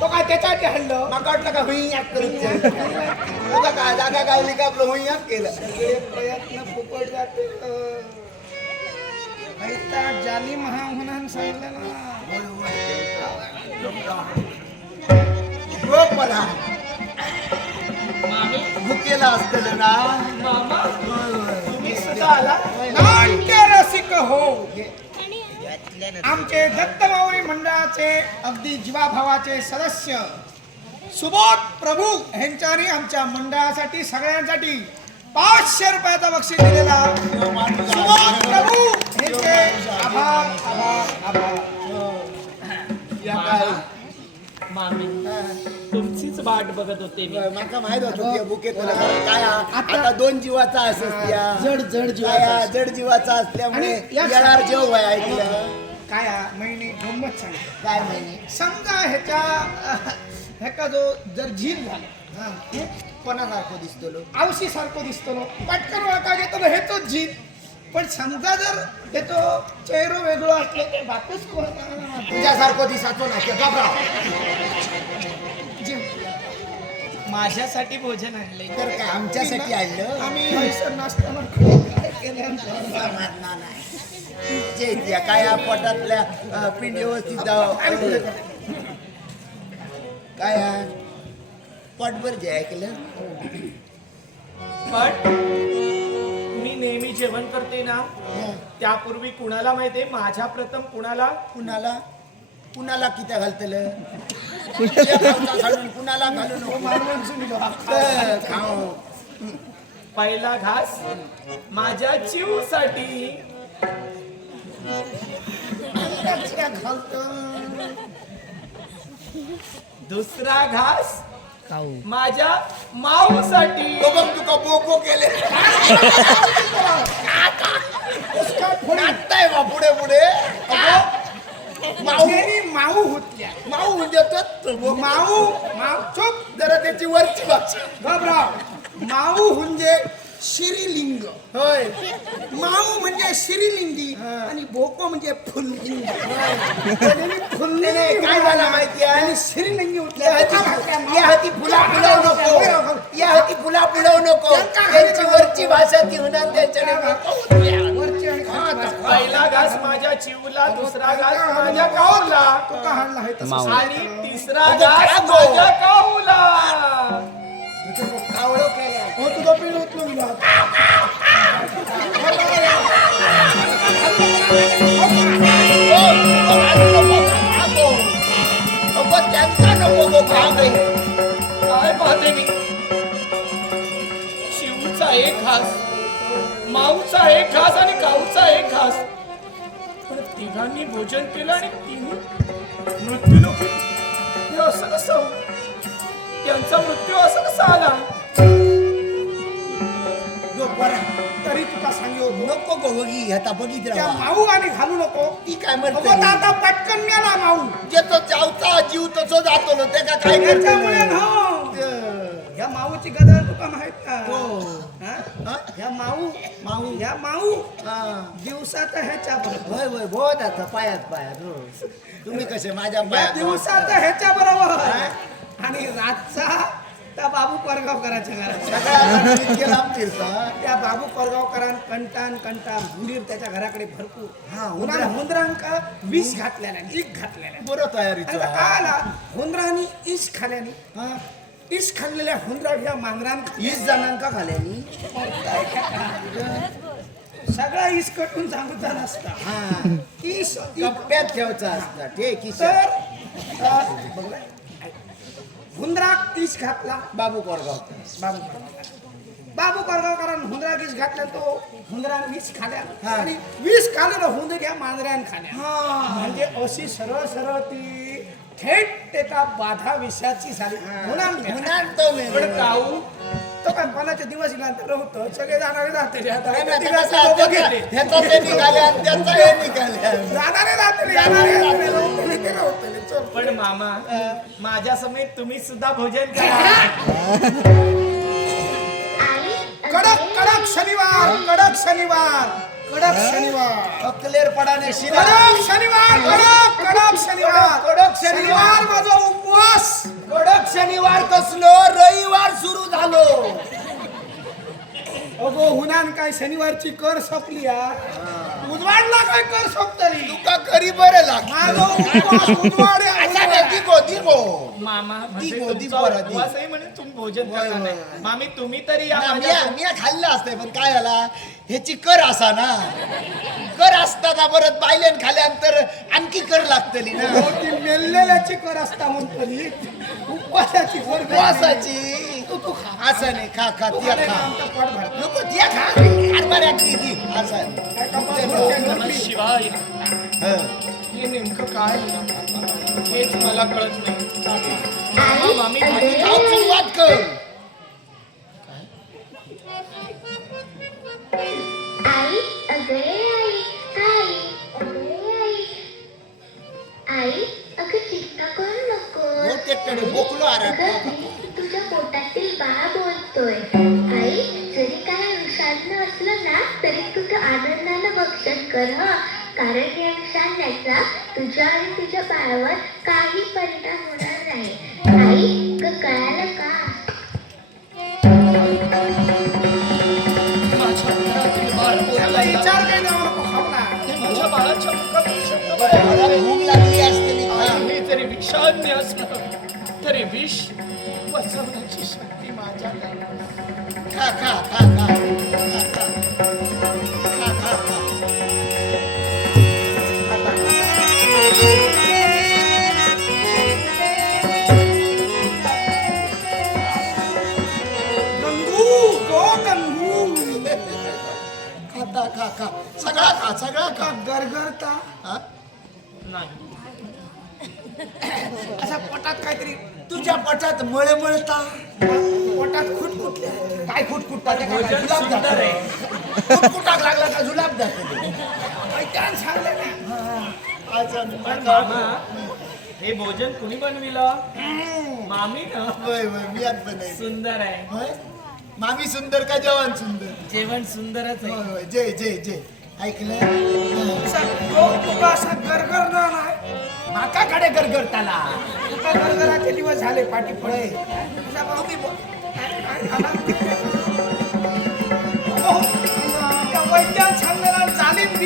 तो काय त्याच्यासाठी हल्लं? माका वाटलं का हुई करूच तुका काय जागा गावली का आपलं हुई याक केलं? सगळे प्रयत्न फुकट जाते जाली महा म्हणून सांगितलं ना मला. भुकेला असतलं ना. तुम्ही सुद्धा आला? नाट्य रसिक हो आमचे दत्तमावळी मंडळाचे अगदी जीवाभावाचे सदस्य सुबोध प्रभू यांच्यानी आमच्या मंडळासाठी सगळ्यांसाठी पाचशे रुपयाचा बक्षीस दिलेला सुबोध प्रभू यांचे आभार आभार आभार मामी तुमचीच वाट बघत होते मी माका माहीत होतं ते बुके तुला काय हा? आता- दोन जीवाचा असस त्या जड- जड जीवाचा? असतो. जड जीवाचा असल्यामुळे आणि या- येणार जेव आहे ऐकलं काय हा, महिने गंमत सांग काय महिने समजा ह्याच्या ह्याचा जो जर झील झाला हे कोणासारखं दिसतो लो आवशी सारखं दिसतो नो पटकन वाटा घेतो हे तो जीत पण समजा जर हे तो चेहरो वेगळो असलो तर बापूच कोण तुझ्यासारखं दिसातो ना ते माझ्यासाठी भोजन आणले तर काय आमच्यासाठी आणलं आम्ही केलं परमात्मा नाही काय पोटातल्या पिंड व्यवस्थित जाव काय हा? पोटभर जे ऐकलं पण मी नेहमी जेवण करते ना हं. त्यापूर्वी कुणाला माहितीये माझ्या प्रथम कुणाला कुणाला कुणाला किती घालतलं घालून कुणाला घालू नको तर खाऊ पहिला घास माझ्या चिवसाठी. दुसरा घास माझ्या माऊसाठी. तो बघ तुका बोको केले. बा पुढे पुढे. माऊ. माऊ होतल्या माऊ म्हणजे बोको. माऊ माऊ चुप. जरा त्याची वरची भाषा घबराव माऊ म्हणजे श्रीलिंग. होय. माऊ म्हणजे श्रीलिंगी आणि बोको म्हणजे फुल्लिंग. नाही, काय झालं माहिती आहे? आणि श्रीलिंगी उठल्या या हाती फुला फुलवू नको. या हाती फुला फुलवू नको. त्यांची वरची भाषा ती होणार त्याच्याने. पहिला घास माझ्या चिवला दुसरा घास माझ्या काऊला? आणि तिसरा घास माझ्या काऊला? हो तुझा पिढ उचलून त्यांचा नको गो भाग आहे काय पाहते मी शिवचा एक घास माऊचा एक घास आणि गाऊचा एक घास पण तिघांनी भोजन केलं आणि तिन्ही मृत्यू लोक हे असं कसं? त्यांचा मृत्यू असं कसा आला? नको गो बघी आता बघित त्या माऊ आणि घालू नको. ती काय म्हणते? आता पटकन मेला माऊ. जे तो जावचा जीव तसो जातो ना ते काय त्याच्यामुळे करतो? हो ह्या माऊची गदर तुका माहीत का? हो. हा? ह्या माऊ माऊ. ह्या माऊ. हा. दिवसात ह्याच्या बरोबर होय होय बहुत आता पायात पायात हो. तुम्ही कसे माझ्या या पायात दिवसात ह्याच्या बरोबर आणि रातचा बाबू परगावकरांच्या घरात. इतके त्या बाबू परगावकरांन कंटान कंटान हुंदीर त्याच्या घराकडे भरपूर. हा, हुंदरा हुंदरांका विष घातलेला इक घातलेला. बरं तयारीचं आता काय आला? हुंदरानी इश खाल्यानी हा? इश खाल्लेल्या हुंदरा ह्या मांजरान वीस जणांका खाल्यानी? सगळा इश कटून सांगूचा नसता. हा. इश कप्प्यात ठेवचा असता ठीक की तर अं, बघला? हुंदराक इश घातला बाबू कोरगाव. बाबू परगावकर. बाबू परगावकरांनी हुंदरा विष घातला तो हुंदरान विष खाल्या. आणि विष खाल्लेलं हुंदर या मांजऱ्यान खाल्या. म्हणजे अशी सरळ सरळ ती थेट एका बाधा विषयाची झाली. मेलो. काऊ तो काय कोणाच्या दिवस नंतर होतं. सगळे जाणारे जाते हे जाणारे जाते जाणारे पण मामा माझ्या समेत तुम्ही सुद्धा भोजन करा. कडक कडक शनिवार कडक शनिवार कडक शनिवार. अकलेर पडाने शिरा. कडक शनिवार कडक कडक शनिवार. कडक शनिवार. माझा उपवास. कडक शनिवार कसलो रविवार सुरू झालो. अगो हुनान काय शनिवारची कर सोपली या उजवाडला काय कर सोपतली? तुका करी बरं लाग माझं उपवास उजवाड आहे, अच्छा उजवाड नाही, आहे. दिगो दिगो मामा म्हणजे दी गोदी तुमचा पोरा, दी. उपवासही म्हणून तुम्ही भोजन होय, करणार होय. नाही. मामी तुम्ही तरी या ना, माझ्या खाल्लं असतंय पण काय झाला? ह्याची कर असा ना. कर असताना परत बायल्यान खाल्यानंतर आणखी कर लागतली ना. ती मेल्लेल्याची कर असता म्हणतली. उपवासाची कर उपवासाची. तू तू खा. असं नाही खा खा तू त्या खा. आमचं पोट भरतं. नको त्या खा. हरभऱ्या ती ती असं. काय कपाळ. नोकरी. शिवाय. हं. हे नेमकं काय हेच मला कळत नाही. मामा खाऊ सुरुवात कर. बोकलो मी तुझ्या पोटातील बाळ बोलतोय. आई जरी काय विषाणू असलं ना तरी तू तो आनंदानं भक्षण कर हं. कारण या विषाण्याचा तुझ्या आणि तुझ्या बाळावर तरी विष पचवण्याची शक्ती माझ्या खा खा खा खा खा खा. हा? नाही. असा पोटात काहीतरी तुझ्या पोटात मळमळता पोटात खुट कुठल्या काय खुट कुठता ते काय जुलाब जातो. लागला का जुलाब दाखवतो काय त्यानं सांगलं ना पण मामा हे भोजन कुणी बनविलं? मामी ना? होय होय मी आज सुंदर आहे. मामी सुंदर का जवान सुंदर? जेवण सुंदरच आहे. जय जय जय. ऐकलं? तुला असा गरगर नाही माकाकडे गरगरताला. तुका गरगराचे दिवस झाले पाठी फळे. तुझा भाऊ बी बो- काय- काय झाला? ओ, त्या वैद्या सांगणारा चालीन